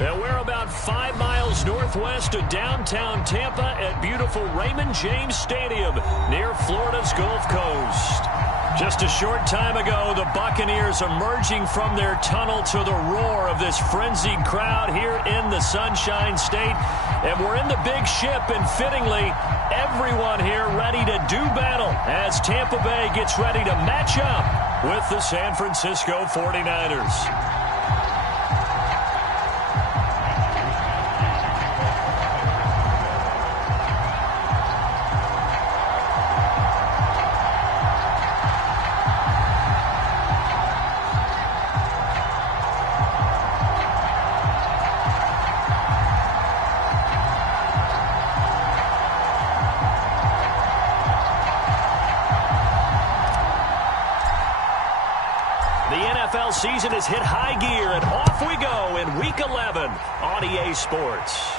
And we're about 5 miles northwest of downtown Tampa at beautiful Raymond James Stadium near Florida's Gulf Coast. Just a short time ago, the Buccaneers emerging from their tunnel to the roar of this frenzied crowd here in the Sunshine State. And we're in the big ship, and fittingly, everyone here ready to do battle as Tampa Bay gets ready to match up with the San Francisco 49ers. Season has hit high gear, and off we go in Week 11 on EA Sports.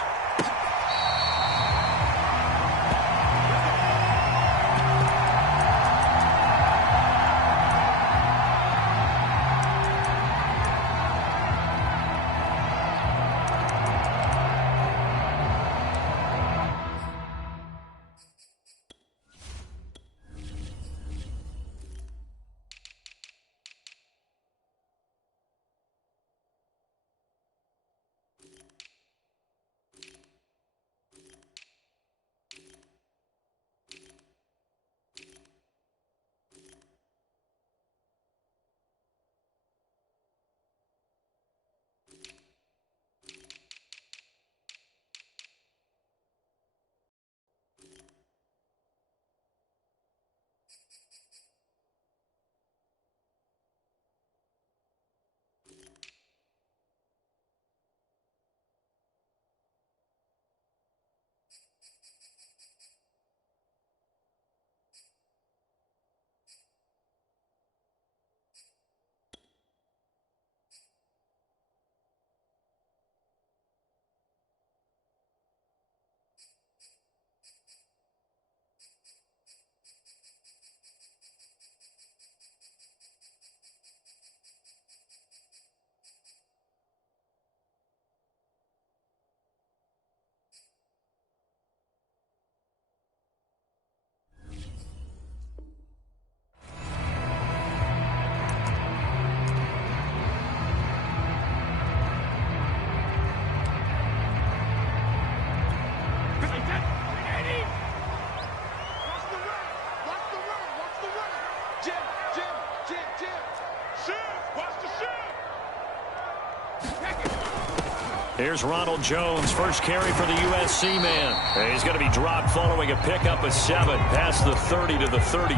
Here's Ronald Jones, first carry for the USC man. And he's going to be dropped following a pickup of 7 past the 30 to the 32.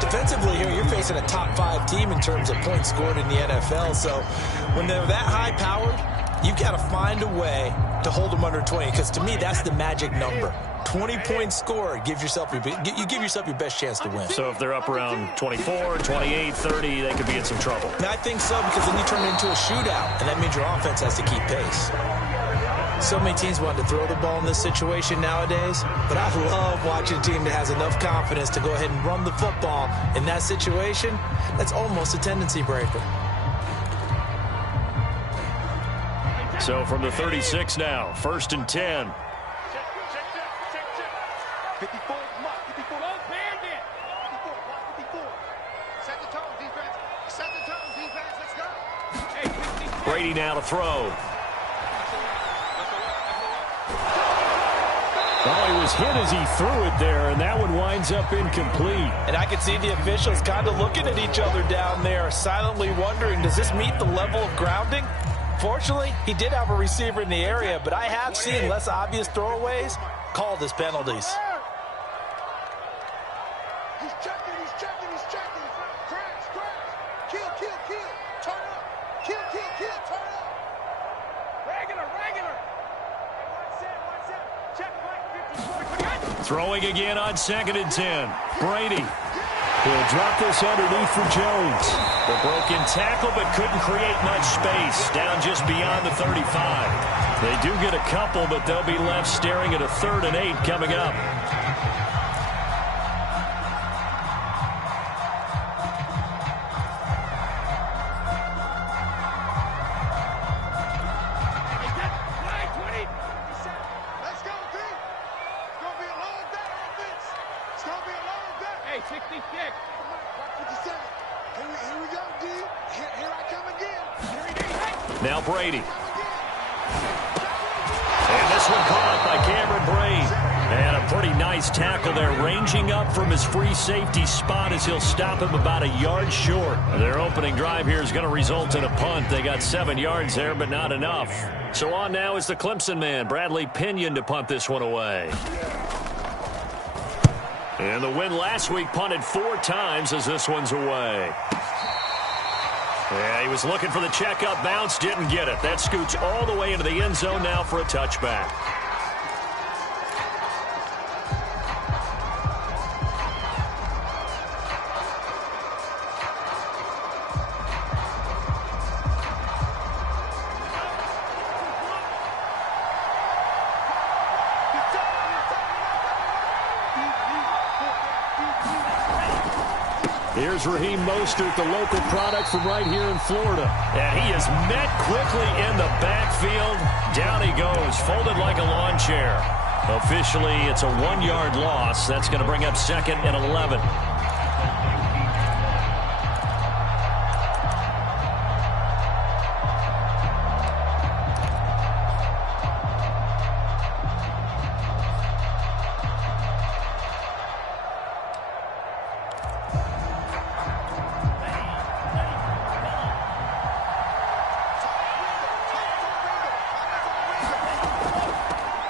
Defensively here, you're facing a top 5 team in terms of points scored in the NFL. So when they're that high-powered, you've got to find a way to hold them under 20. Because to me, that's the magic number. 20 points scored, you give yourself your best chance to win. So if they're up around 24, 28, 30, they could be in some trouble. And I think so, because then you turn it into a shootout, and that means your offense has to keep pace. So many teams want to throw the ball in this situation nowadays, but I love watching a team that has enough confidence to go ahead and run the football in that situation. That's almost a tendency breaker. So from the 36 now, 1st and 10. 54, Mark, 54. Don't band it. 54, Mark, 54. Set the tone, defense. Set the tone, defense. Let's go. Hey, Brady now to throw. Well, he was hit as he threw it there, and that one winds up incomplete. And I can see the officials kind of looking at each other down there, silently wondering, does this meet the level of grounding? Fortunately, he did have a receiver in the area, but I have seen less obvious throwaways called as penalties. He's checking, he's checking, he's checking. Crash, crash. Kill, kill, kill. Turn up. Kill, kill, kill. Turn up. Regular, regular. One set. Check, right, 50. Throwing again on 2nd and 10. Brady. He'll drop this underneath for Jones. The broken tackle, but couldn't create much space. Down just beyond the 35. They do get a couple, but they'll be left staring at a 3rd and 8 coming up. Hey, 66. Come on, 57. Here we go, D. Here I come again. Now Brady. And this one caught up by Cameron Brate. And a pretty nice tackle there, ranging up from his free safety spot as he'll stop him about a yard short. Their opening drive here is going to result in a punt. They got 7 yards there, but not enough. So on now is the Clemson man, Bradley Pinion, to punt this one away. And the win last week punted 4 times as this one's away. Yeah, he was looking for the checkup bounce, didn't get it. That scoots all the way into the end zone now for a touchback. Here's Raheem Mostert, the local product from right here in Florida. And he is met quickly in the backfield. Down he goes, folded like a lawn chair. Officially, it's a 1-yard loss. That's going to bring up 2nd and 11.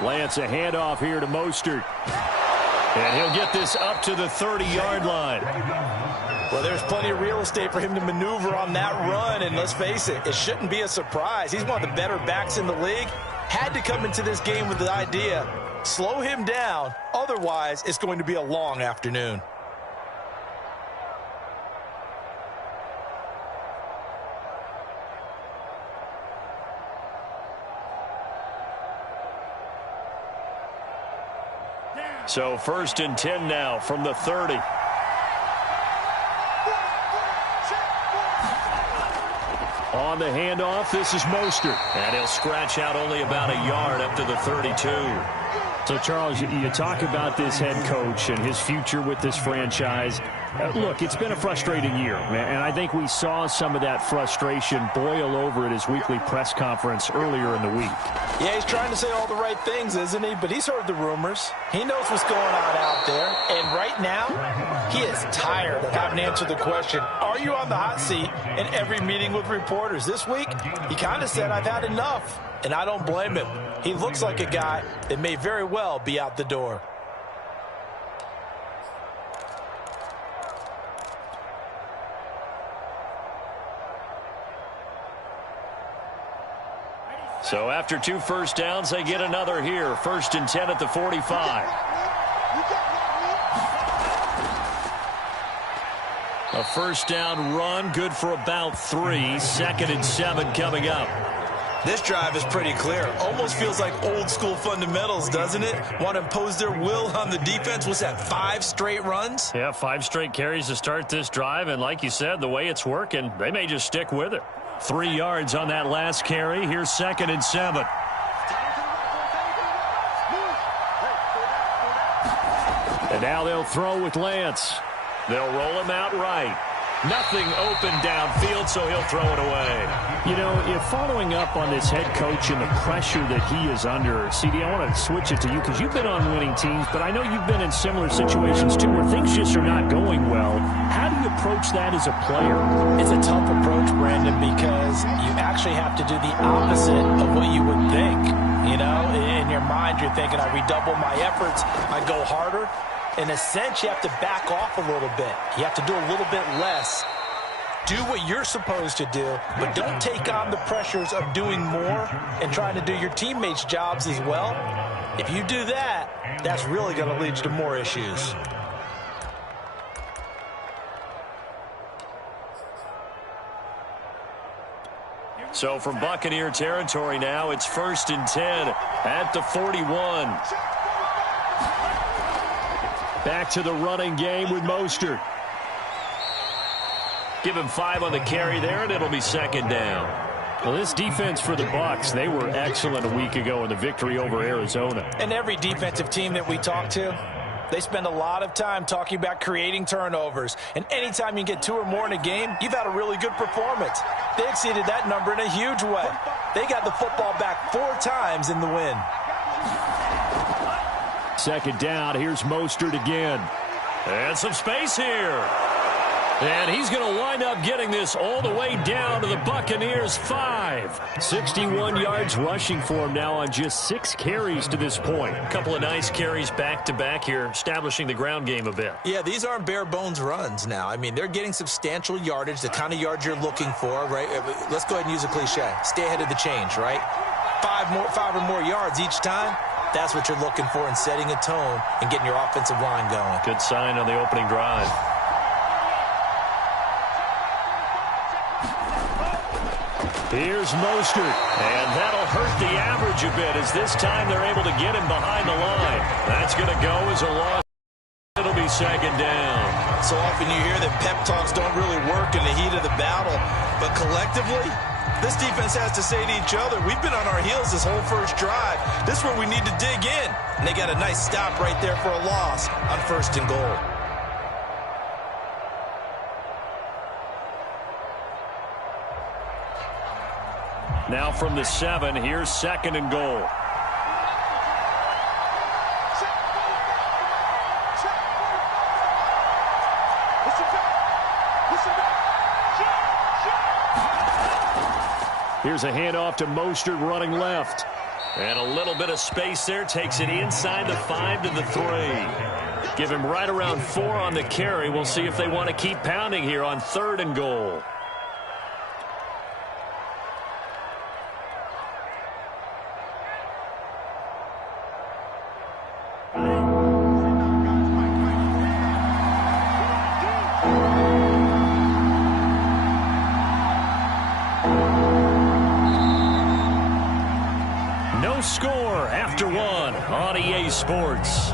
Lance, a handoff here to Mostert. And he'll get this up to the 30-yard line. Well, there's plenty of real estate for him to maneuver on that run, and let's face it, it shouldn't be a surprise. He's one of the better backs in the league. Had to come into this game with the idea, slow him down, otherwise it's going to be a long afternoon. So 1st and 10 now from the 30. On the handoff, this is Mostert. And he'll scratch out only about a yard up to the 32. So, Charles, you talk about this head coach and his future with this franchise. Look, it's been a frustrating year, and I think we saw some of that frustration boil over at his weekly press conference earlier in the week. Yeah, he's trying to say all the right things, isn't he? But he's heard the rumors. He knows what's going on out there. And right now, he is tired of having to answer the question, are you on the hot seat in every meeting with reporters? This week, he kind of said, I've had enough. And I don't blame him. He looks like a guy that may very well be out the door. So after 2 first downs, they get another here. 1st and 10 at the 45. A first down run, good for about 3. 2nd and 7 coming up. This drive is pretty clear. Almost feels like old school fundamentals, doesn't it? Want to impose their will on the defense. What's that, 5 straight runs? Yeah, 5 straight carries to start this drive. And like you said, the way it's working, they may just stick with it. 3 yards on that last carry. Here's 2nd and 7. And now they'll throw with Lance. They'll roll him out right. Nothing open downfield, so he'll throw it away. You know, if following up on this head coach and the pressure that he is under, CD, I want to switch it to you because you've been on winning teams, but I know you've been in similar situations too where things just are not going well. How do you approach that as a player? It's a tough approach, Brandon, because you actually have to do the opposite of what you would think. You know, in your mind, you're thinking, I redouble my efforts, I go harder. In a sense, you have to back off a little bit. You have to do a little bit less. Do what you're supposed to do, but don't take on the pressures of doing more and trying to do your teammates' jobs as well. If you do that, that's really going to lead to more issues. So from Buccaneer territory now, it's 1st and 10 at the 41. Back to the running game with Mostert. Give him 5 on the carry there, and it'll be 2nd down. Well, this defense for the Bucs, they were excellent a week ago in the victory over Arizona. And every defensive team that we talk to, They spend a lot of time talking about creating turnovers. And anytime you get 2 or more in a game, you've had a really good performance. They exceeded that number in a huge way. They got the football back 4 times in the win. Second down, here's Mostert again. And some space here. And he's going to wind up getting this all the way down to the Buccaneers' 5. 61 yards rushing for him now on just 6 carries to this point. A couple of nice carries back-to-back here, establishing the ground game a bit. Yeah, these aren't bare-bones runs now. I mean, they're getting substantial yardage, the kind of yards you're looking for, right? Let's go ahead and use a cliche. Stay ahead of the change, right? 5 or more yards each time. That's what you're looking for in setting a tone and getting your offensive line going. Good sign on the opening drive. Here's Mostert. And that'll hurt the average a bit as this time they're able to get him behind the line. That's going to go as a loss. It'll be second down. So often you hear that pep talks don't really work in the heat of the battle. But collectively, this defense has to say to each other, we've been on our heels this whole first drive. This is where we need to dig in. And they got a nice stop right there for a loss on 1st and goal. Now from the 7, here's 2nd and goal. Here's a handoff to Mostert running left. And a little bit of space there. Takes it inside the 5 to the 3. Give him right around 4 on the carry. We'll see if they want to keep pounding here on 3rd and goal. No score after 1 on EA Sports.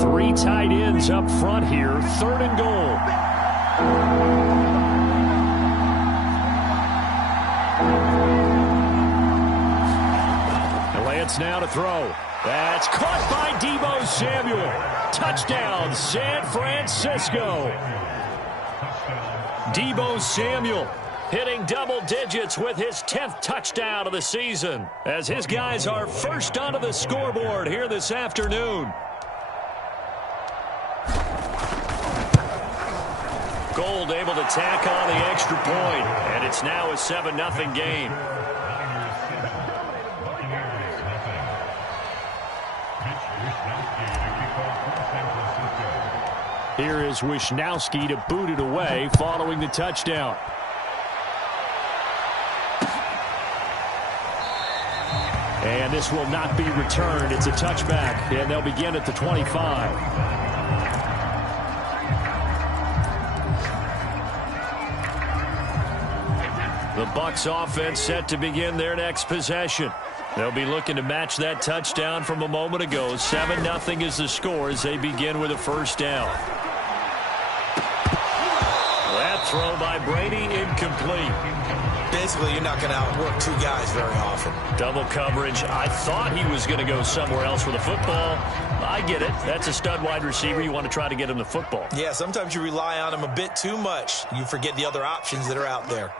Three tight ends up front here. 3rd and goal. Lance now to throw. That's caught by Deebo Samuel. Touchdown, San Francisco. Deebo Samuel hitting double digits with his 10th touchdown of the season, as his guys are first onto the scoreboard here this afternoon. Gold able to tack on the extra point, and it's now a 7-0 game. Here is Wisnowski to boot it away following the touchdown. And this will not be returned. It's a touchback, and they'll begin at the 25. The Bucs offense set to begin their next possession. They'll be looking to match that touchdown from a moment ago. 7-0 is the score as they begin with a first down. That throw by Brady incomplete. Basically, you're not going to outwork 2 guys very often. Double coverage. I thought he was going to go somewhere else with the football. I get it. That's a stud wide receiver. You want to try to get him the football. Yeah, sometimes you rely on him a bit too much. You forget the other options that are out there.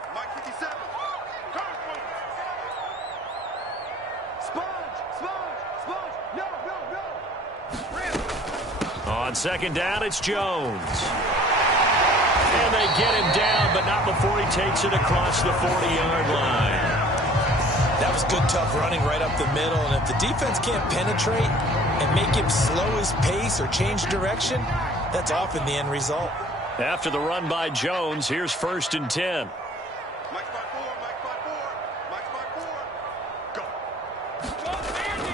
On second down, it's Jones. And they get him down, but not before he takes it across the 40-yard line. That was good, tough running right up the middle. And if the defense can't penetrate and make him slow his pace or change direction, that's often the end result. After the run by Jones, here's 1st and 10.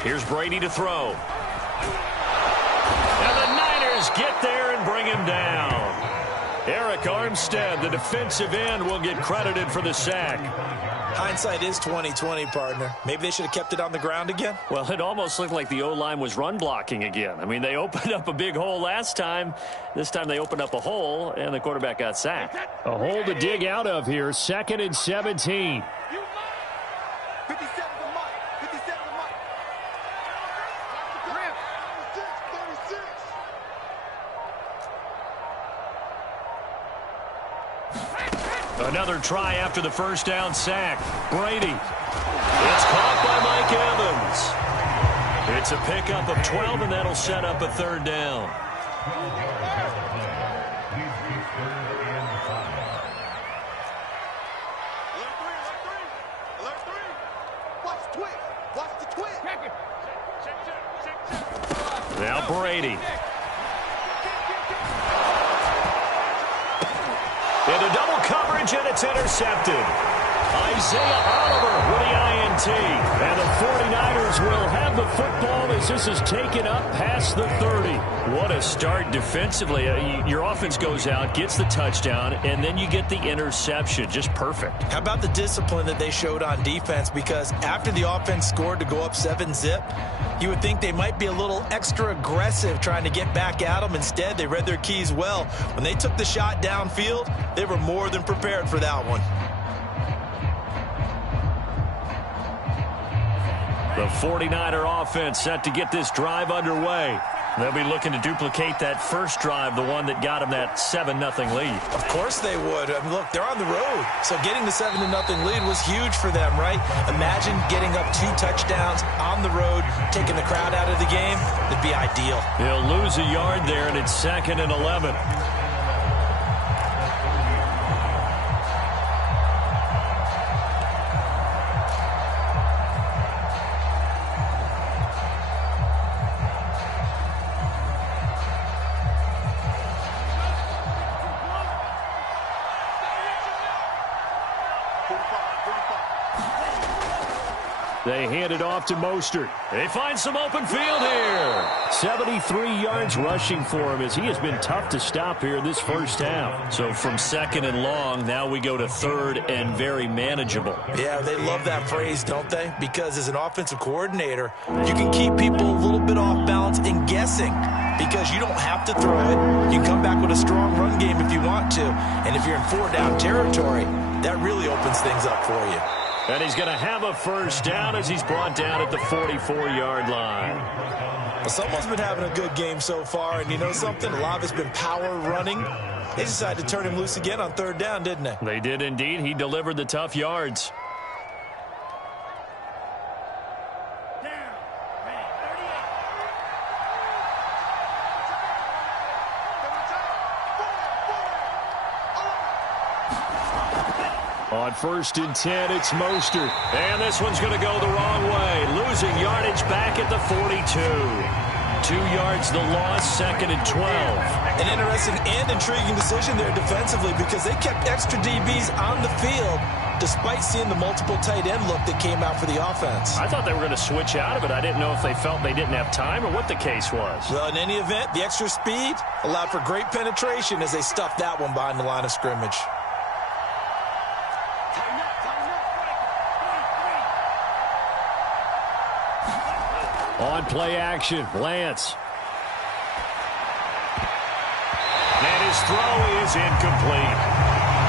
Here's Brady to throw. And the Niners get there and bring him down. Eric Armstead, the defensive end, will get credited for the sack. Hindsight is 20/20, partner. Maybe they should have kept it on the ground again. Well, it almost looked like the O-line was run blocking again. I mean, they opened up a big hole last time. This time they opened up a hole, and the quarterback got sacked. A hole to dig out of here. 2nd and 17. 57 to Mike. 57 to Mike. Rip. 36. Another try after the first down sack. Brady. It's caught by Mike Evans. It's a pickup of 12, and that'll set up a 3rd down. Alert 3. Watch the twist. Watch the twist. Check. Now Brady. Into double coverage, and it's intercepted. Isaiah Oliver with the INT. And the 49ers will have the football as this is taken up past the 30. What a start defensively. Your offense goes out, gets the touchdown, and then you get the interception. Just perfect. How about the discipline that they showed on defense? Because after the offense scored to go up 7-zip, you would think they might be a little extra aggressive trying to get back at them. Instead, they read their keys well. When they took the shot downfield, they were more than prepared for that one. The 49er offense set to get this drive underway. They'll be looking to duplicate that first drive, the one that got them that 7-0 lead. Of course they would. I mean, look, they're on the road. So getting the 7-0 lead was huge for them, right? Imagine getting up 2 touchdowns on the road, taking the crowd out of the game. It'd be ideal. He'll lose a yard there, and it's 2nd and 11. They hand it off to Mostert. They find some open field here. 73 yards rushing for him as he has been tough to stop here this first half. So from 2nd and long, now we go to 3rd and very manageable. Yeah, they love that phrase, don't they? Because as an offensive coordinator, you can keep people a little bit off balance and guessing because you don't have to throw it. You can come back with a strong run game if you want to. And if you're in 4-down territory, that really opens things up for you. And he's going to have a first down as he's brought down at the 44-yard line. Well, someone's been having a good game so far, and you know something? A lot of it's been power running. They decided to turn him loose again on 3rd down, didn't they? They did indeed. He delivered the tough yards. On 1st and 10, it's Mostert. And this one's going to go the wrong way. Losing yardage back at the 42. 2 yards the loss, 2nd and 12. An interesting and intriguing decision there defensively because they kept extra DBs on the field despite seeing the multiple tight end look that came out for the offense. I thought they were going to switch out of it. I didn't know if they felt they didn't have time or what the case was. Well, in any event, the extra speed allowed for great penetration as they stuffed that one behind the line of scrimmage. On play action, Lance. And his throw is incomplete.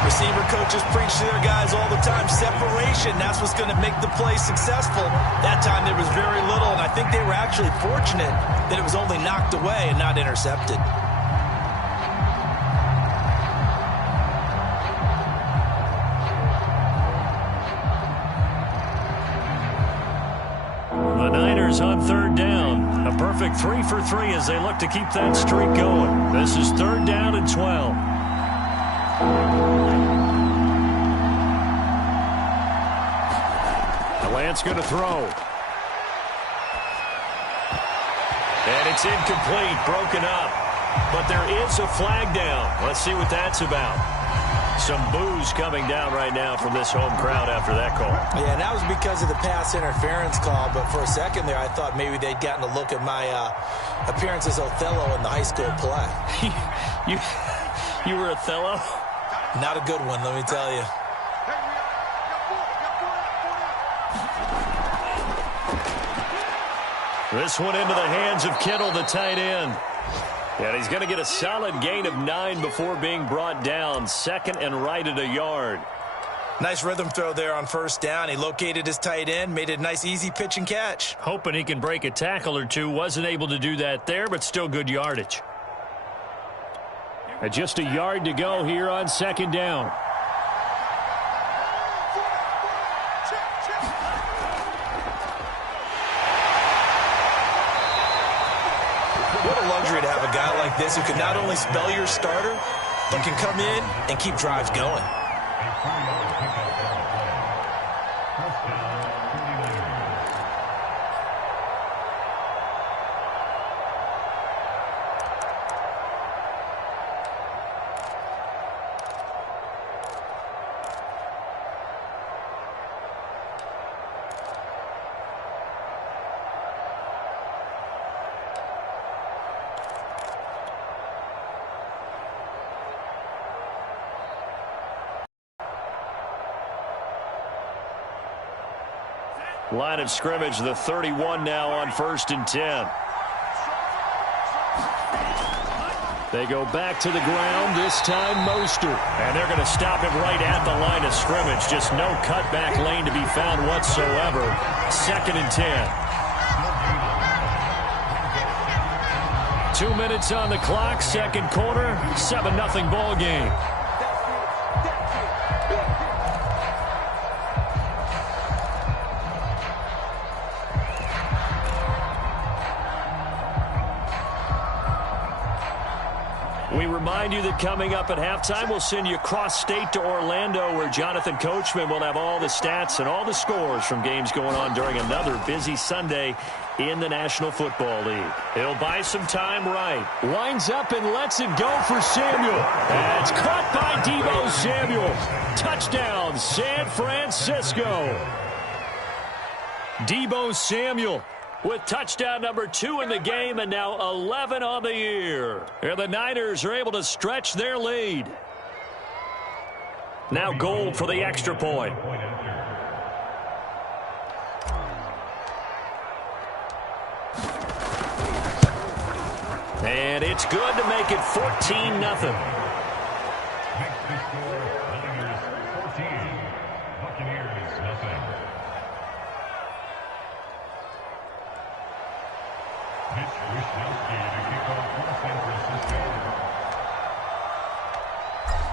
Receiver coaches preach to their guys all the time. Separation, that's what's going to make the play successful. That time there was very little, and I think they were actually fortunate that it was only knocked away and not intercepted. On 3rd down. A perfect 3 for 3 as they look to keep that streak going. This is 3rd down and 12. Lance going to throw. And it's incomplete, broken up. But there is a flag down. Let's see what that's about. Some boos coming down right now from this home crowd after that call. Yeah, and that was because of the pass interference call. But for a second there, I thought maybe they'd gotten a look at my appearance as Othello in the high school play. You were Othello? Not a good one, let me tell you. This one into the hands of Kittle, the tight end. And he's going to get a solid gain of 9 before being brought down. Second and right at a yard. Nice rhythm throw there on first down. He located his tight end, made it a nice, easy pitch and catch. Hoping he can break a tackle or two. Wasn't able to do that there, but still good yardage. And just a yard to go here on second down. What a luxury to have a guy like this who can not only spell your starter, but can come in and keep drives going. Line of scrimmage, the 31 now on 1st and 10. They go back to the ground, this time Mostert. And they're going to stop him right at the line of scrimmage. Just no cutback lane to be found whatsoever. 2nd and 10. 2 minutes on the clock, second quarter, 7-0 ball game. We remind you that coming up at halftime, we'll send you cross-state to Orlando, where Jonathan Coachman will have all the stats and all the scores from games going on during another busy Sunday in the National Football League. He'll buy some time right. Winds up and lets it go for Samuel. That's caught by Deebo Samuel. Touchdown, San Francisco. Deebo Samuel with touchdown number 2 in the game, and now 11 on the year. And the Niners are able to stretch their lead. Now Gold for the extra point. And it's good to make it 14-0.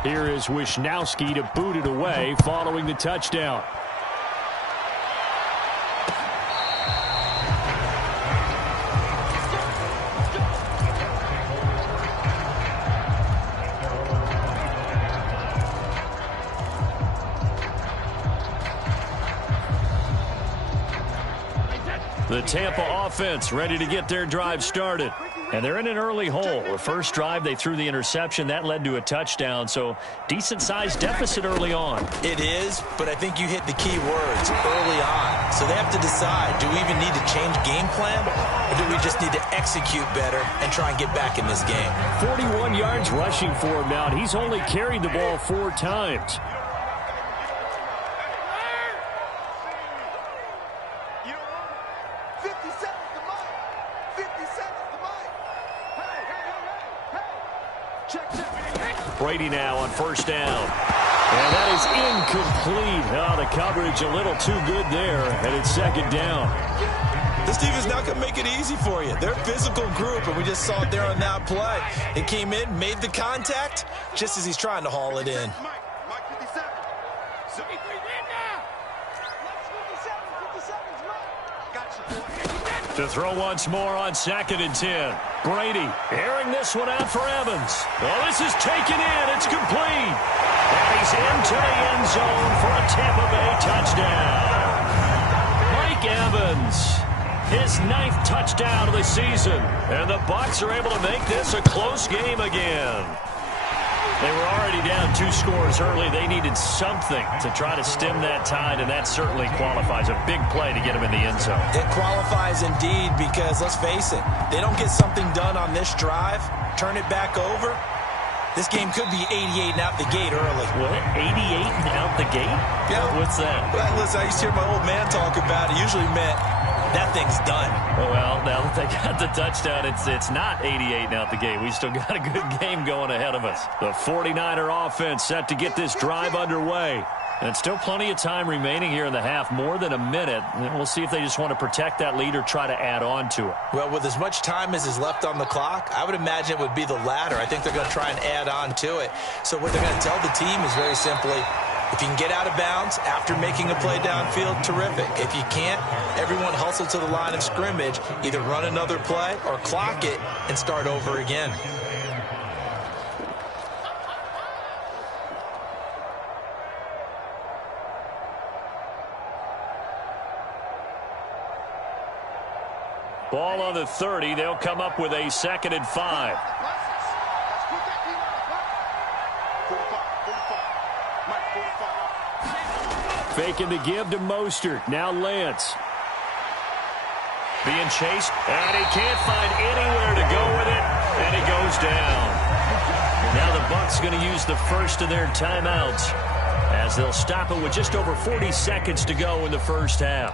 Here is Wishnowsky to boot it away following the touchdown. The Tampa offense ready to get their drive started. And they're in an early hole. The first drive, they threw the interception. That led to a touchdown. So decent-sized deficit early on. It is, but I think you hit the key words early on. So they have to decide, do we even need to change game plan? Or do we just need to execute better and try and get back in this game? 41 yards rushing for him now, and he's only carried the ball 4 times. Brady now on first down. And that is incomplete. Oh, the coverage a little too good there, and it's second down. This team is not going to make it easy for you. They're a physical group, and we just saw it there on that play. It came in, made the contact, just as he's trying to haul it in. To throw once more on 2nd and 10. Brady airing this one out for Evans. Oh, this is taken in. It's complete. And he's into the end zone for a Tampa Bay touchdown. Mike Evans, his 9th touchdown of the season. And the Bucs are able to make this a close game again. They were already down 2 scores early. They needed something to try to stem that tide, and that certainly qualifies. A big play to get them in the end zone. It qualifies indeed because, let's face it, they don't get something done on this drive, turn it back over, This game could be 88 and out the gate early. What? 88 and out the gate? Yeah. What's that? Well, listen, I used to hear my old man talk about it. Usually meant that thing's done. Well, now that they got the touchdown, it's not 88 and out the gate. We still got a good game going ahead of us. The 49er offense set to get this drive underway. And still plenty of time remaining here in the half, more than a minute. And we'll see if they just want to protect that lead or try to add on to it. Well, with as much time as is left on the clock, I would imagine it would be the latter. I think they're going to try and add on to it. So what they're going to tell the team is very simply, if you can get out of bounds after making a play downfield, terrific. If you can't, everyone hustle to the line of scrimmage, either run another play or clock it and start over again. Ball on the 30. They'll come up with a 2nd and 5. Faking the give to Mostert. Now Lance. Being chased, and he can't find anywhere to go with it, and he goes down. Now the Bucs going to use the first of their timeouts as they'll stop it with just over 40 seconds to go in the first half.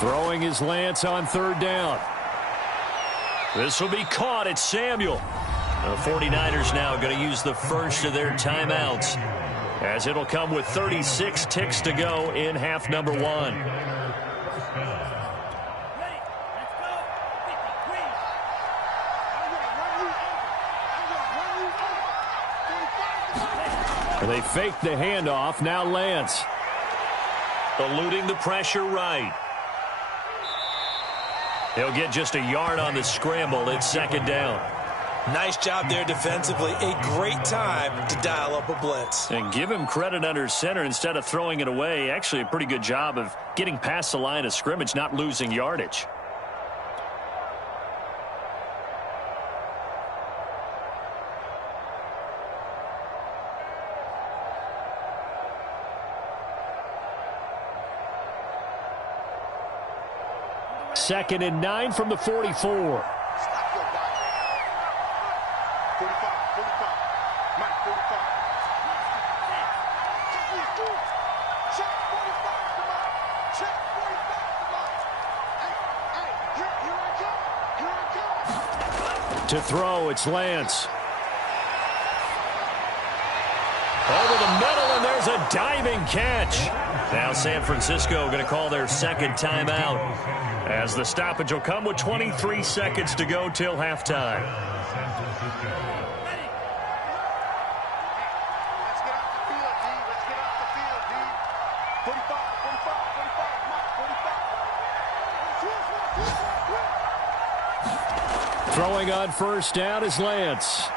Throwing his Lance on 3rd down. This will be caught. It's Samuel. The 49ers now going to use the first of their timeouts as it'll come with 36 ticks to go in half number 1. They fake the handoff. Now Lance. Eluding the pressure right. He'll get just a yard on the scramble. It's 2nd down. Nice job there defensively. A great time to dial up a blitz. And give him credit under center instead of throwing it away. Actually a pretty good job of getting past the line of scrimmage, not losing yardage. Second and 9 from the 44. Stop your body. 45, 45. Mike, 45. Check 45 to Mike. Check 45 to Mike. Hey, here I come. Here I come. To throw, it's Lance. Over the middle, and there's a diving catch. Now San Francisco going to call their 2nd timeout as the stoppage will come with 23 seconds to go till halftime. Let's get off the field, D. Let's get off the field, D. 45, 45, 45, Mike, 45. Throwing on 1st down is Lance.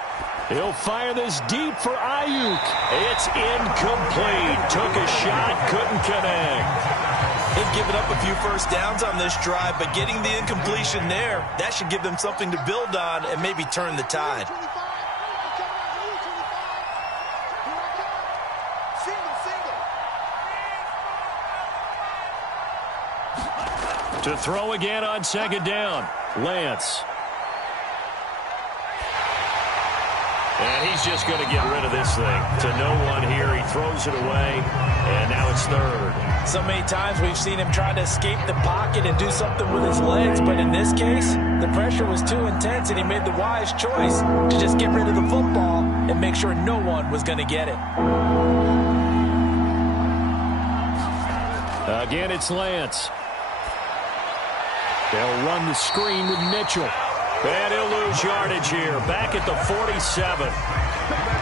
He'll fire this deep for Ayuk. It's incomplete. Took a shot, couldn't connect. They've given up a few first downs on this drive, but getting the incompletion there, that should give them something to build on and maybe turn the tide. 25. I'm coming after you, 25. Here I come. Single. To throw again on 2nd down. Lance. And he's just going to get rid of this thing. To no one here. He throws it away, and now it's 3rd. So many times we've seen him try to escape the pocket and do something with his legs, but in this case, the pressure was too intense, and he made the wise choice to just get rid of the football and make sure no one was going to get it. Again, it's Lance. They'll run the screen with Mitchell. And he'll lose yardage here, back at the 47.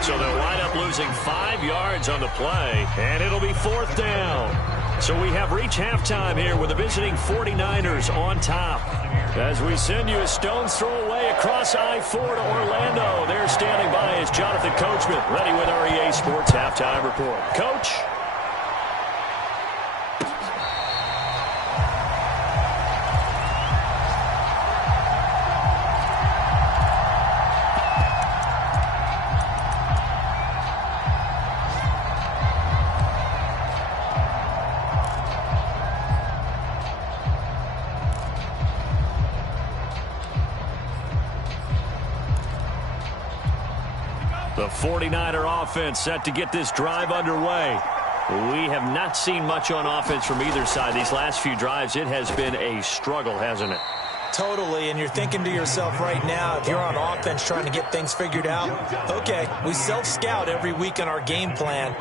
So they'll wind up losing 5 yards on the play, and it'll be 4th down. So we have reached halftime here with the visiting 49ers on top. As we send you a stone's throw away across I by 4 to Orlando. There standing by is Jonathan Coachman, ready with REA Sports Halftime Report. Coach? The 49er offense set to get this drive underway. We have not seen much on offense from either side. These last few drives, it has been a struggle, hasn't it? Totally, and you're thinking to yourself right now, if you're on offense trying to get things figured out, okay, we self-scout every week in our game plan.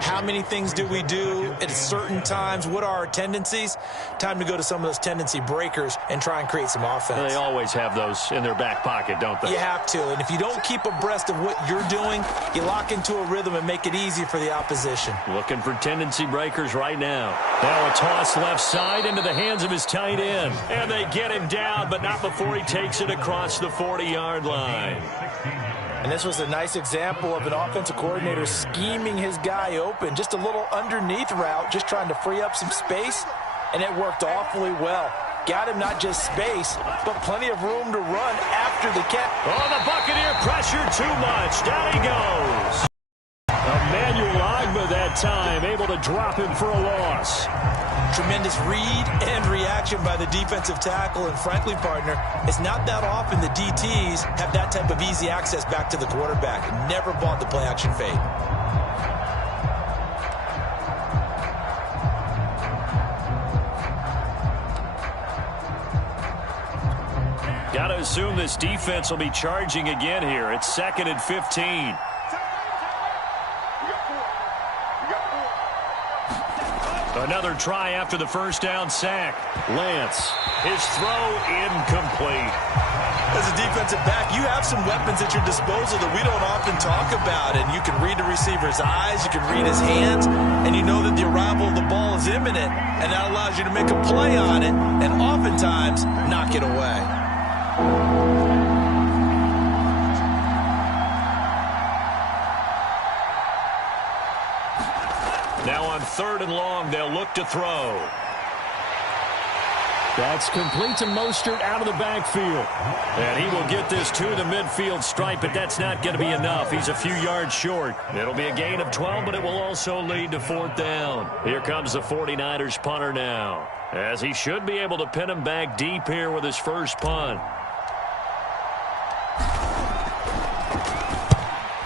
How many things do we do at certain times? What are our tendencies? Time to go to some of those tendency breakers and try and create some offense. They always have those in their back pocket, don't they? You have to, and if you don't keep abreast of what you're doing, you lock into a rhythm and make it easy for the opposition. Looking for tendency breakers right now. Now a toss left side into the hands of his tight end. And they get him down, but not before he takes it across the 40-yard line. And this was a nice example of an offensive coordinator scheming his guy open. Just a little underneath route, just trying to free up some space, and it worked awfully well. Got him not just space, but plenty of room to run after the catch. Oh, the Buccaneer pressure too much. Down he goes. Emmanuel Ogbah that time, able to drop him for a loss. Tremendous read and reaction by the defensive tackle, and frankly, partner, it's not that often the DTs have that type of easy access back to the quarterback. Never bought the play-action fade. Got to assume this defense will be charging again here. It's 2nd and 15. Another try after the first down sack. Lance, his throw incomplete. As a defensive back, you have some weapons at your disposal that we don't often talk about. And you can read the receiver's eyes, you can read his hands, and you know that the arrival of the ball is imminent. And that allows you to make a play on it and oftentimes knock it away. Now on 3rd and long, they'll look to throw. That's complete to Mostert out of the backfield. And he will get this to the midfield stripe, but that's not going to be enough. He's a few yards short. It'll be a gain of 12, but it will also lead to 4th down. Here comes the 49ers punter now, as he should be able to pin him back deep here with his first punt.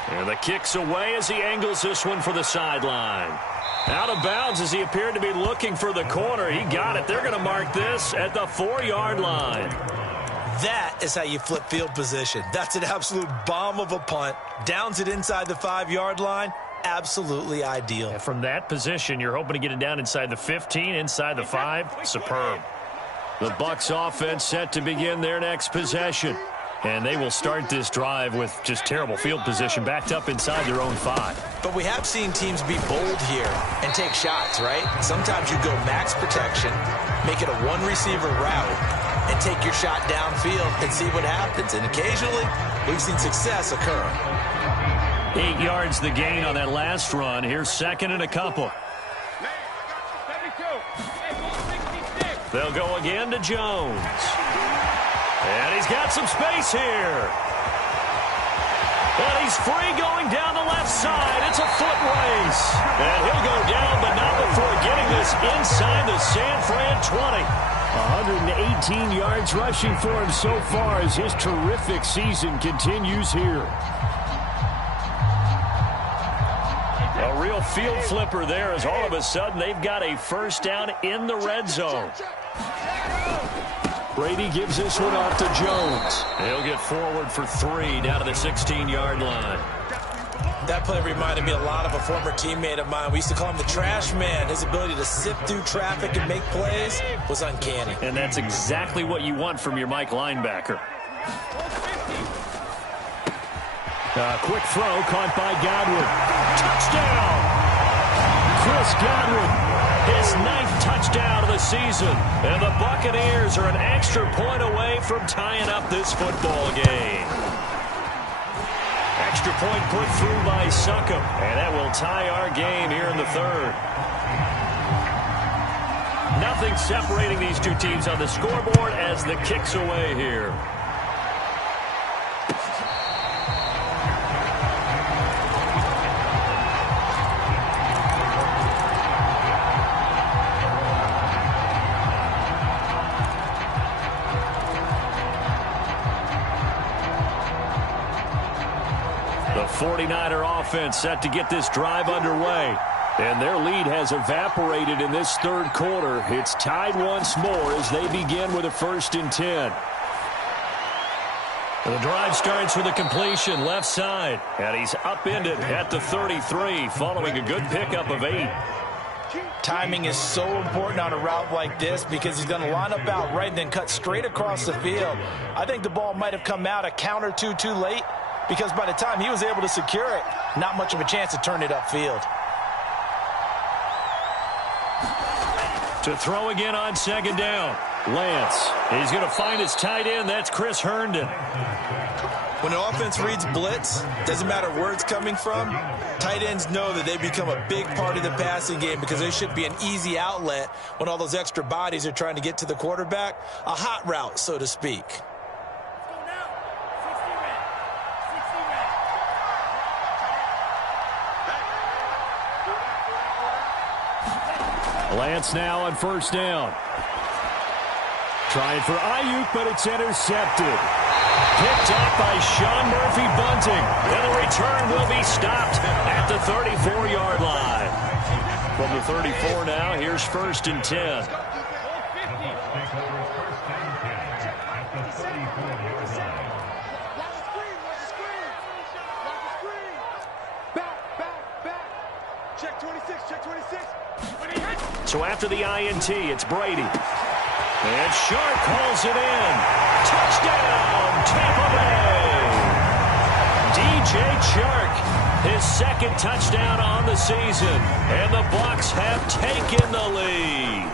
And the kick's away as he angles this one for the sideline. Out of bounds as he appeared to be looking for the corner. He got it. They're going to mark this at the 4-yard line. That is how you flip field position. That's an absolute bomb of a punt. Downs it inside the 5-yard line. Absolutely ideal. And from that position, you're hoping to get it down inside the 15, inside the 5. Superb. The Bucs offense set to begin their next possession. And they will start this drive with just terrible field position, backed up inside their own 5. But we have seen teams be bold here and take shots, right? Sometimes you go max protection, make it a one-receiver route, and take your shot downfield and see what happens. And occasionally, we've seen success occur. 8 yards the gain on that last run. Here's 2nd and a couple. They'll go again to Jones. And he's got some space here. And he's free going down the left side. It's a foot race. And he'll go down, but not before getting this inside the San Fran 20. 118 yards rushing for him so far as his terrific season continues here. A real field flipper there as all of a sudden they've got a first down in the red zone. Brady gives this one off to Jones. He'll get forward for 3 down to the 16-yard line. That play reminded me a lot of a former teammate of mine. We used to call him the trash man. His ability to sift through traffic and make plays was uncanny. And that's exactly what you want from your Mike linebacker. Quick throw caught by Godwin. Touchdown! Chris Godwin. His 9th touchdown of the season. And the Buccaneers are an extra point away from tying up this football game. Extra point put through by Succop. And that will tie our game here in the third. Nothing separating these two teams on the scoreboard as the kick's away here. The 49er offense set to get this drive underway. And their lead has evaporated in this third quarter. It's tied once more as they begin with a 1st and 10. The drive starts with a completion left side. And he's upended at the 33 following a good pickup of 8. Timing is so important on a route like this because he's going to line up out right and then cut straight across the field. I think the ball might have come out a count or two too late because by the time he was able to secure it, not much of a chance to turn it upfield. To throw again on 2nd down. Lance. He's going to find his tight end. That's Chris Herndon. When the offense reads blitz, doesn't matter where it's coming from, tight ends know that they become a big part of the passing game because they should be an easy outlet when all those extra bodies are trying to get to the quarterback. A hot route, so to speak. Lance now on 1st down. Trying for Ayuk, but it's intercepted. Picked up by Sean Murphy-Bunting. And the return will be stopped at the 34-yard line. From the 34 now, here's 1st and 10. Check 26, check 26. So after the INT, it's Brady. And Shark calls it in. Touchdown, Tampa Bay. DJ Chark, his 2nd touchdown on the season. And the Bucs have taken the lead.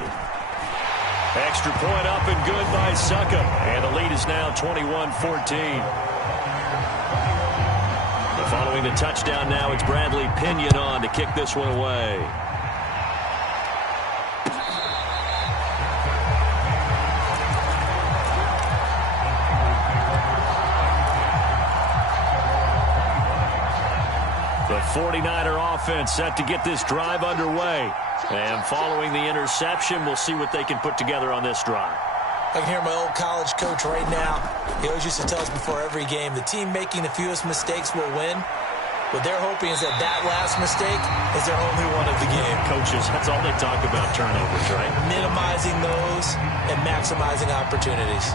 Extra point up and good by Succop. And the lead is now 21-14. Following the touchdown now, it's Bradley Pinion on to kick this one away. The 49er offense set to get this drive underway. And following the interception, we'll see what they can put together on this drive. I can hear my old college coach right now. He always used to tell us before every game, the team making the fewest mistakes will win. What they're hoping is that that last mistake is their only one of the game. Coaches, that's all they talk about, turnovers, right? Minimizing those and maximizing opportunities.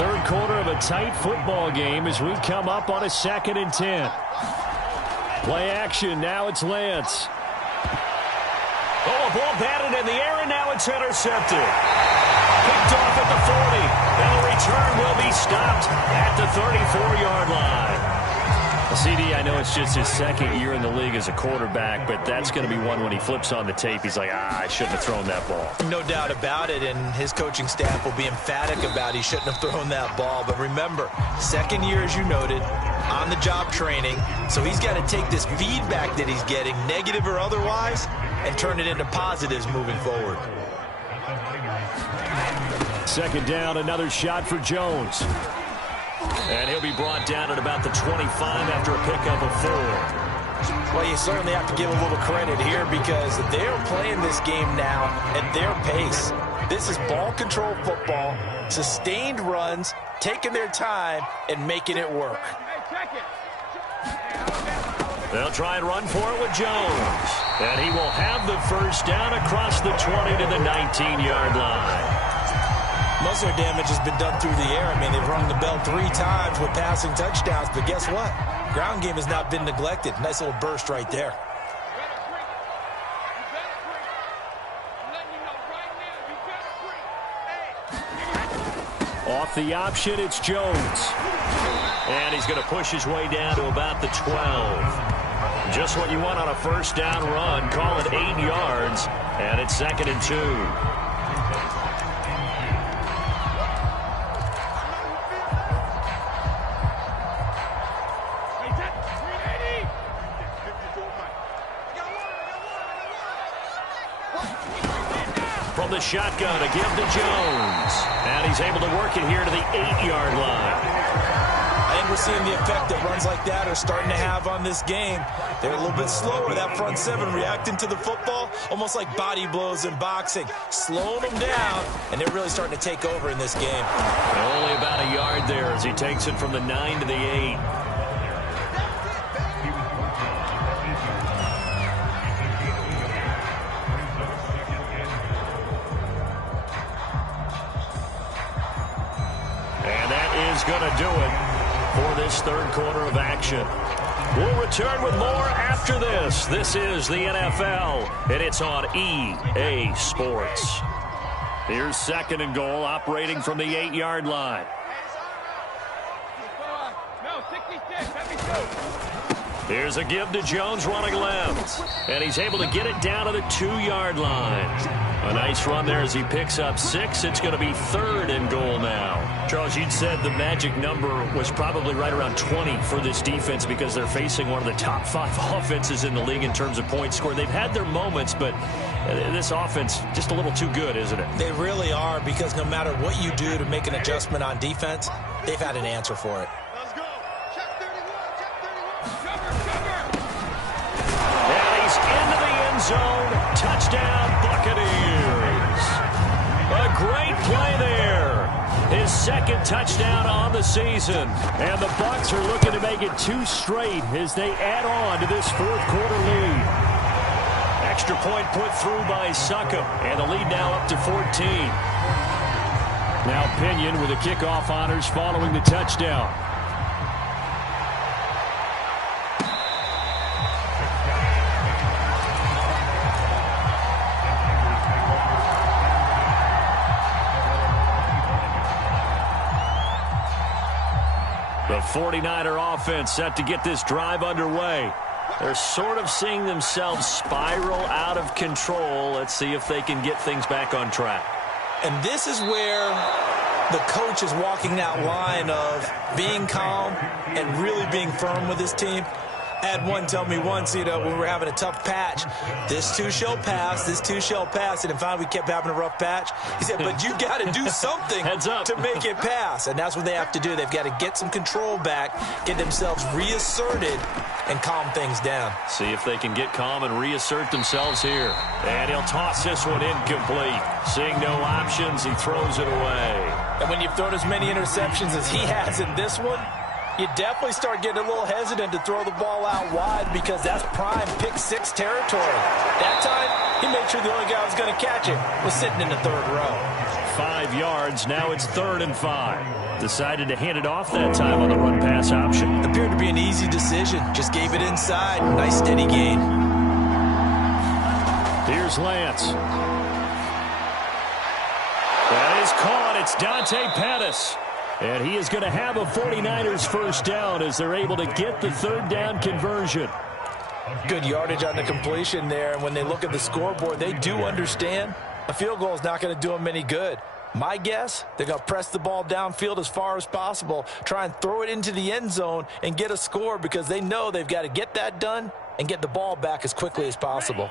Third quarter of a tight football game as we come up on a 2nd and 10. Play action, now it's Lance. Oh, a ball batted in the air, and now it's intercepted. Picked off at the 40. And the return will be stopped at the 34-yard line. CD, I know it's just his 2nd year in the league as a quarterback, but that's going to be one when he flips on the tape. He's like, I shouldn't have thrown that ball. No doubt about it, and his coaching staff will be emphatic about he shouldn't have thrown that ball. But remember, 2nd year, as you noted, on-the-job training, so he's got to take this feedback that he's getting, negative or otherwise, and turn it into positives moving forward. 2nd down, another shot for Jones. And he'll be brought down at about the 25 after a pickup of 4. Well, you certainly have to give a little credit here because they're playing this game now at their pace. This is ball control football, sustained runs, taking their time, and making it work. They'll try and run for it with Jones. And he will have the 1st down across the 20 to the 19-yard line. Most of their damage has been done through the air. I mean, they've rung the bell 3 times with passing touchdowns, but guess what? Ground game has not been neglected. Nice little burst right there. Off the option, it's Jones. And he's going to push his way down to about the 12. Just what you want on a 1st down run. Call it 8 yards, and it's 2nd and 2. From the shotgun, a give to Jones. And he's able to work it here to the 8-yard line. I think we're seeing the effect that runs like that are starting to have on this game. They're a little bit slower, that front seven, reacting to the football, almost like body blows in boxing, slowing them down, and they're really starting to take over in this game. Only about a yard there as he takes it from the 9 to the 8. And that is going to do it for this third quarter of action. We'll return with more after this. This is the NFL, and it's on EA Sports. Here's 2nd and goal, operating from the 8-yard line. Here's a give to Jones running left, and he's able to get it down to the 2-yard line. A nice run there as he picks up 6. It's going to be 3rd and goal now. Charles, you'd said the magic number was probably right around 20 for this defense because they're facing one of the top 5 offenses in the league in terms of points scored. They've had their moments, but this offense just a little too good, isn't it? They really are, because no matter what you do to make an adjustment on defense, they've had an answer for it. Let's go. Check 31. Check 31. Cover. And he's into the end zone. Touchdown, Buccaneers. A great play there. His 2nd touchdown on the season. And the Bucs are looking to make it 2 straight as they add on to this 4th quarter lead. Extra point put through by Succop, and the lead now up to 14. Now Pinion with the kickoff honors following the touchdown. The 49er offense set to get this drive underway. They're sort of seeing themselves spiral out of control. Let's see if they can get things back on track. And this is where the coach is walking that line of being calm and really being firm with his team. I had one tell me once, when we were having a tough patch, this too shall pass, this too shall pass. And finally we kept having a rough patch. He said, but you got to do something to make it pass. And that's what they have to do. They've got to get some control back, get themselves reasserted, and calm things down. See if they can get calm and reassert themselves here. And he'll toss this one incomplete. Seeing no options, he throws it away. And when you've thrown as many interceptions as he has in this one, you definitely start getting a little hesitant to throw the ball out wide, because that's prime pick-6 territory. That time, he made sure the only guy who was going to catch it was sitting in the 3rd row. 5 yards. Now it's 3rd and 5. Decided to hand it off that time on the run-pass option. Appeared to be an easy decision. Just gave it inside. Nice steady gain. Here's Lance. That is caught. It's Dante Pettis. And he is going to have a 49ers first down as they're able to get the 3rd down conversion. Good yardage on the completion there. And when they look at the scoreboard, they do understand a field goal is not going to do them any good. My guess, they're going to press the ball downfield as far as possible, try and throw it into the end zone and get a score, because they know they've got to get that done and get the ball back as quickly as possible.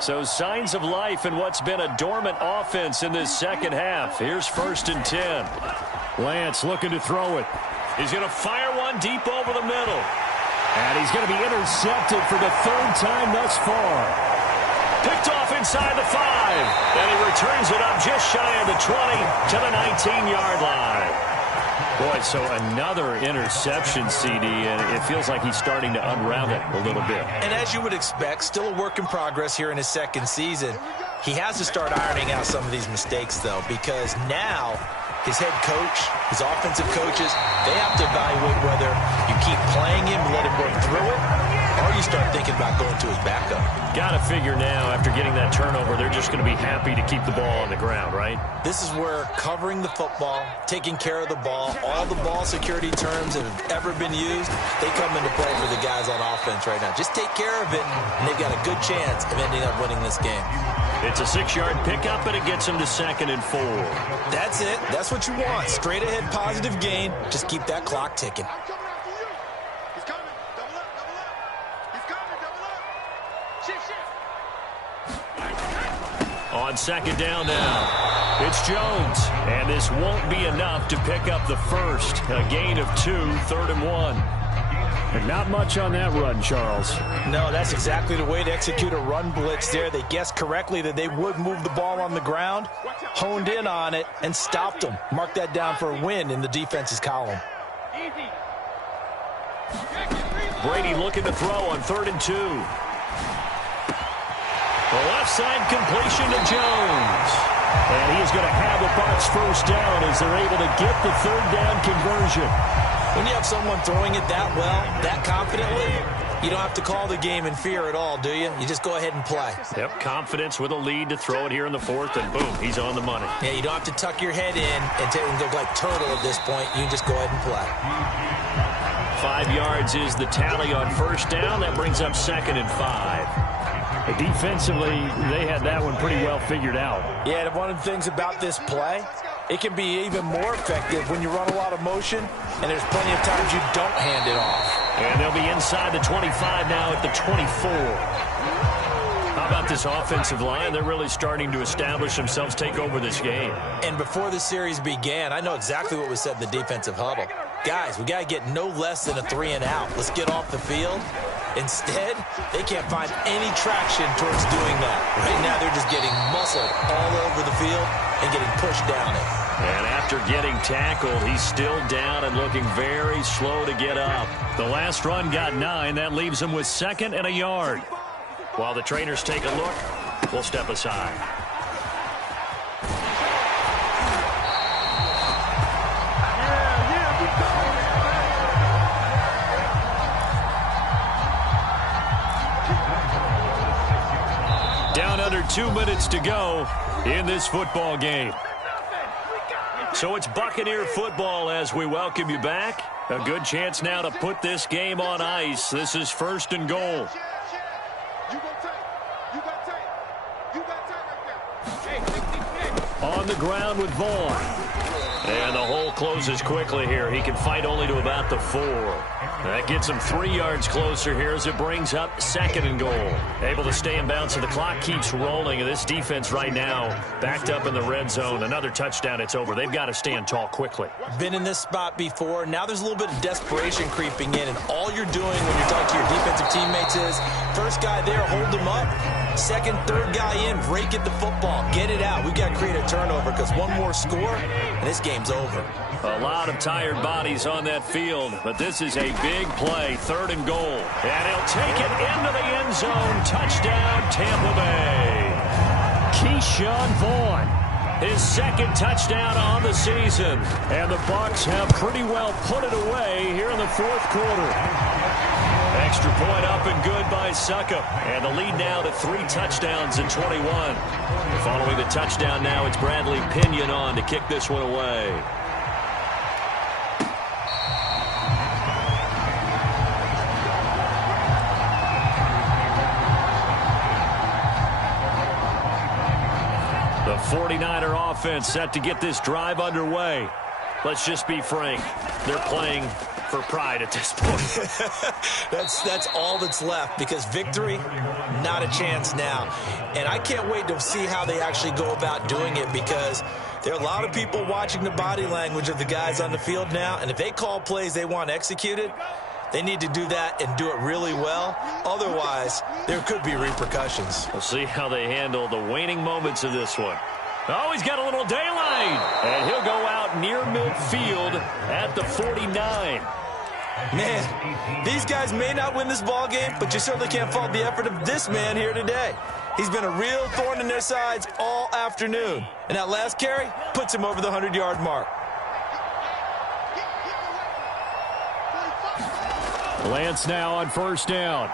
So signs of life in what's been a dormant offense in this 2nd half. Here's 1st and 10. Lance looking to throw it. He's going to fire one deep over the middle. And he's going to be intercepted for the 3rd time thus far. Picked off inside the 5. And he returns it up just shy of the 20 to the 19-yard line. Boy, so another interception, CD, and it feels like he's starting to unravel a little bit. And as you would expect, still a work in progress here in his 2nd season. He has to start ironing out some of these mistakes, though, because now his head coach, his offensive coaches, they have to evaluate whether you keep playing him, let him work through it, or you start thinking about going to his backup. Got to figure now, after getting that turnover, they're just going to be happy to keep the ball on the ground, right? This is where covering the football, taking care of the ball, all the ball security terms that have ever been used, they come into play for the guys on offense right now. Just take care of it, and they've got a good chance of ending up winning this game. It's a 6-yard pickup, and it gets him to 2nd and 4. That's it. That's what you want. Straight ahead positive gain. Just keep that clock ticking. I'm coming after you. He's coming. Double up, double up. He's coming, double up. Shift, shift. On On second down now, it's Jones. And this won't be enough to pick up the first. A gain of 2, 3rd and 1. And not much on that run, Charles. No, that's exactly the way to execute a run blitz there. They guessed correctly that they would move the ball on the ground, honed in on it, and stopped them. Mark that down for a win in the defense's column. Brady looking to throw on 3rd and 2. The left side completion to Jones. And he is going to have a Bucs first down as they're able to get the 3rd down conversion. When you have someone throwing it that well, that confidently, you don't have to call the game in fear at all, do you? You just go ahead and play. Yep, confidence with a lead to throw it here in the 4th, and boom, he's on the money. Yeah, you don't have to tuck your head in and go like turtle at this point. You can just go ahead and play. 5 yards is the tally on first down. That brings up 2nd and 5. Defensively, they had that one pretty well figured out. Yeah, and one of the things about this play, it can be even more effective when you run a lot of motion, and there's plenty of times you don't hand it off. And they'll be inside the 25 now at the 24. How about this offensive line? They're really starting to establish themselves, take over this game. And before the series began, I know exactly what was said in the defensive huddle. Guys, we got to get no less than a 3 and out. Let's get off the field. Instead, they can't find any traction towards doing that. Right now, they're just getting muscled all over the field and getting pushed down it. And after getting tackled, he's still down and looking very slow to get up. The last run got 9. That leaves him with 2nd and a yard. While the trainers take a look, we'll step aside. Down under 2 minutes to go in this football game. So it's Buccaneer football as we welcome you back. A good chance now to put this game on ice. This is 1st and goal. On the ground with Vaughn. And the hole closes quickly here. He can fight only to about the 4. That gets him 3 yards closer here as it brings up 2nd and goal. Able to stay in bounds, so the clock keeps rolling. And this defense right now backed up in the red zone. Another touchdown, it's over. They've got to stand tall quickly. Been in this spot before. Now there's a little bit of desperation creeping in. And all you're doing when you're talking to your defensive teammates is, first guy there, hold him up. 2nd, 3rd guy in, break at the football. Get it out. We've got to create a turnover because one more score, and this game's over. A lot of tired bodies on that field, but this is a big play. 3rd and goal. And he'll take it into the end zone. Touchdown, Tampa Bay. Keyshawn Vaughn. His 2nd touchdown on the season. And the Bucs have pretty well put it away here in the 4th quarter. Extra point up and good by Succop. And the lead now to 3 touchdowns in 21. Following the touchdown now, it's Bradley Pinion on to kick this one away. The 49er offense set to get this drive underway. Let's just be frank. They're playing for pride at this point. That's all that's left, because victory, not a chance now. And I can't wait to see how they actually go about doing it, because there are a lot of people watching the body language of the guys on the field now, and if they call plays they want executed, they need to do that and do it really well. Otherwise, there could be repercussions. We'll see how they handle the waning moments of this one. Oh, he's got a little daylight. And he'll go out near midfield at the 49. Man, these guys may not win this ball game, but you certainly can't fault the effort of this man here today. He's been a real thorn in their sides all afternoon. And that last carry puts him over the 100-yard mark. Lance now on first down.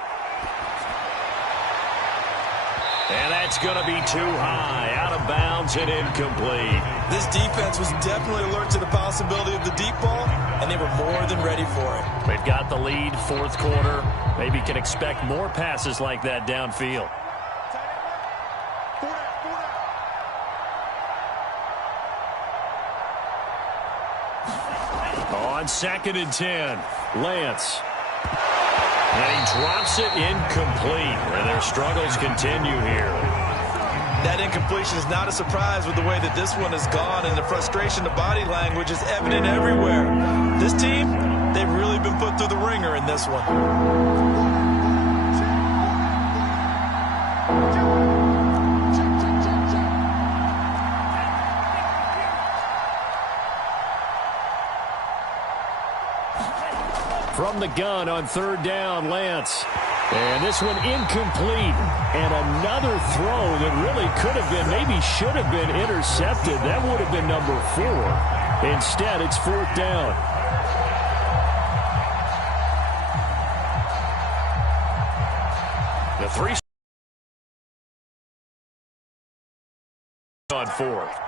And that's going to be too high, out of bounds and incomplete. This defense was definitely alert to the possibility of the deep ball, and they were more than ready for it. They've got the lead, 4th quarter. Maybe can expect more passes like that downfield. On 2nd and 10, Lance. And he drops it incomplete, and their struggles continue here. That incompletion is not a surprise with the way that this one has gone, and the frustration, the body language is evident everywhere. This team, they've really been put through the ringer in this one. From the gun on third down, Lance. And this one incomplete. And another throw that really could have been, maybe should have been intercepted. That would have been number 4. Instead, it's fourth down. The 3 on fourth.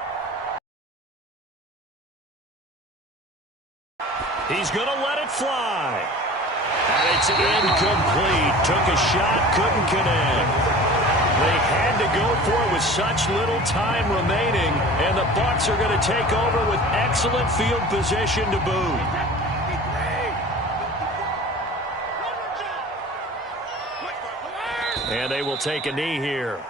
He's going to let it fly. And it's incomplete. Took a shot, couldn't connect. They had to go for it with such little time remaining, and the Bucs are going to take over with excellent field position to boot. And they will take a knee here.